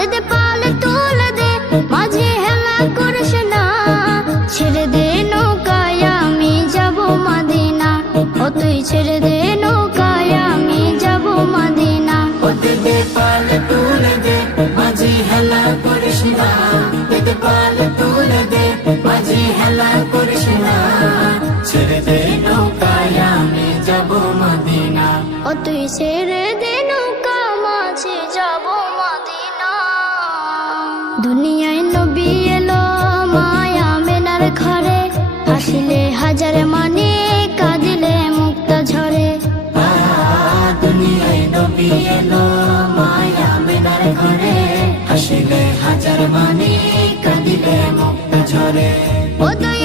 দে দে পাল তুলে দে, মাঝি হেলা করিস না, ছেড়ে দে নৌকায় আমি যাব মদিনা, ও তুই ছেড়ে দে নৌকায় আমি যাব মদিনা। ও দে দে পাল তুলে দে, মাঝি হেলা করিস না, দে দে পাল তুলে দে, মাঝি হেলা করিস না, ছেড়ে দে নৌকায় আমি যাব মদিনা। ও তুই ছেড়ে দে নৌকা মাঝি যাব মদিনা। দুনিয়ায় নবী এলো মায়া মেনার ঘরে, হাসিলে হাজার মানে কাঁদিলে মুক্তা ঝরে। দুনিয়ায় নবী এলো মায়া মেনার ঘরে, হাসিলে হাজার মানে কাঁদিলে মুক্তা ঝরে। ও তুই